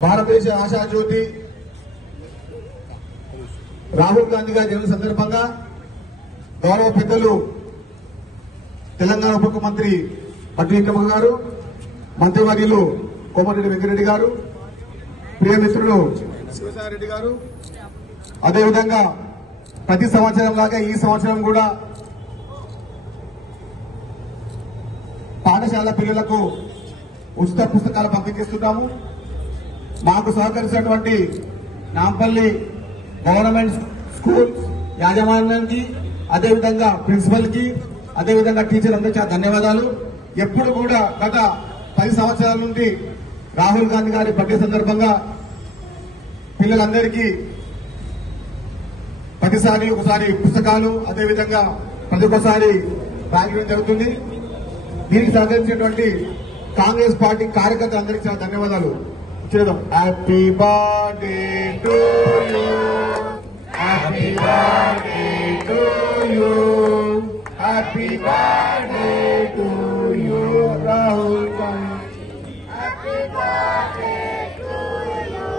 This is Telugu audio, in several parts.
భారతదేశ ఆశా జ్యోతి రాహుల్ గాంధీ గారి జన్మ సందర్భంగా గౌరవ పెద్దలు తెలంగాణ ఉప ముఖ్యమంత్రి భట్టి విక్రమ గారు, మంత్రివర్యులు కోమటిరెడ్డి వెంకటరెడ్డి గారు, ప్రియమిత్రులు శివసారెడ్డి గారు, అదేవిధంగా ప్రతి సంవత్సరం లాగా ఈ సంవత్సరం కూడా పాఠశాల పిల్లలకు ఉచిత పుస్తకాలు పంపిణీ చేస్తున్నాము. మాకు సహకరించినటువంటి నాంపల్లి గవర్నమెంట్ స్కూల్ యాజమాన్యానికి, అదేవిధంగా ప్రిన్సిపల్ కి, అదేవిధంగా టీచర్లందరికీ చాలా ధన్యవాదాలు. ఎప్పుడు కూడా గత 10 సంవత్సరాల నుండి రాహుల్ గాంధీ గారి బర్త్డే సందర్భంగా పిల్లలందరికీ ప్రతిసారి ఒకసారి పుస్తకాలు, అదేవిధంగా ప్రతి ఒక్కసారి రాయడం జరుగుతుంది. దీనికి సహకరించినటువంటి కాంగ్రెస్ పార్టీ కార్యకర్తలందరికీ చాలా ధన్యవాదాలు. Happy birthday to you, happy birthday to you, happy birthday to you Rahul Gandhi, happy birthday to you,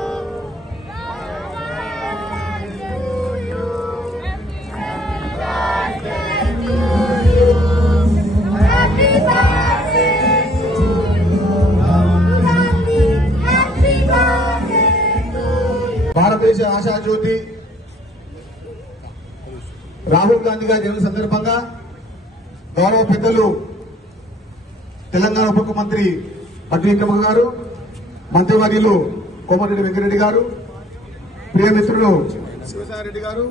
happy birthday భారతదేశ ఆశా జ్యోతి రాహుల్ గాంధీ గారి జన్మ సందర్భంగా గౌరవ పెద్దలు తెలంగాణ ఉప ముఖ్యమంత్రి భట్టి విక్రమ గారు, మంత్రివర్యులు కోమటిరెడ్డి వెంకటరెడ్డి గారు, ప్రియమిత్రులు శివసారెడ్డి గారు,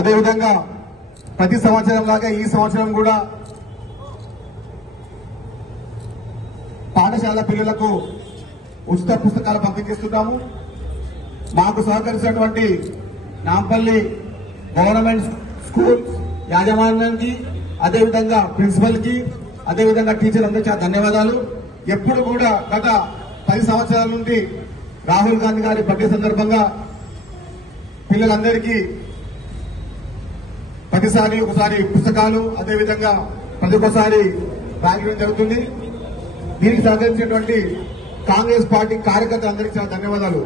అదేవిధంగా ప్రతి సంవత్సరం లాగా ఈ సంవత్సరం కూడా పాఠశాల పిల్లలకు ఉచిత పుస్తకాలు పంపిణీ చేస్తున్నాము. మాకు సహకరించినటువంటి నాంపల్లి గవర్నమెంట్ స్కూల్ యాజమాన్యానికి, అదేవిధంగా ప్రిన్సిపల్ కి, అదేవిధంగా టీచర్లందరికీ చాలా ధన్యవాదాలు. ఎప్పుడు కూడా గత 10 సంవత్సరాల నుండి రాహుల్ గాంధీ గారి బర్త్డే సందర్భంగా పిల్లలందరికీ ప్రతిసారి ఒకసారి పుస్తకాలు, అదేవిధంగా ప్రతి ఒక్కసారి రాయడం జరుగుతుంది. దీనికి సహకరించినటువంటి కాంగ్రెస్ పార్టీ కార్యకర్తలందరికీ చాలా ధన్యవాదాలు.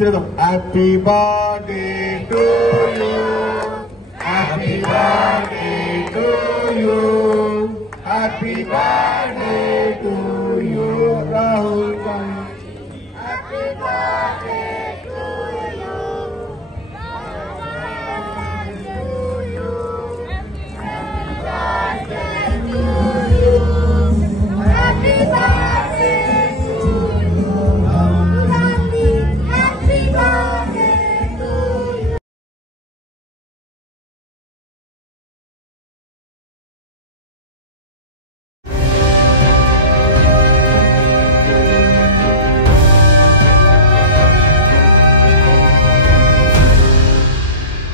Happy birthday to you, happy birthday to you, happy birthday to you Rahul Gandhi, happy birthday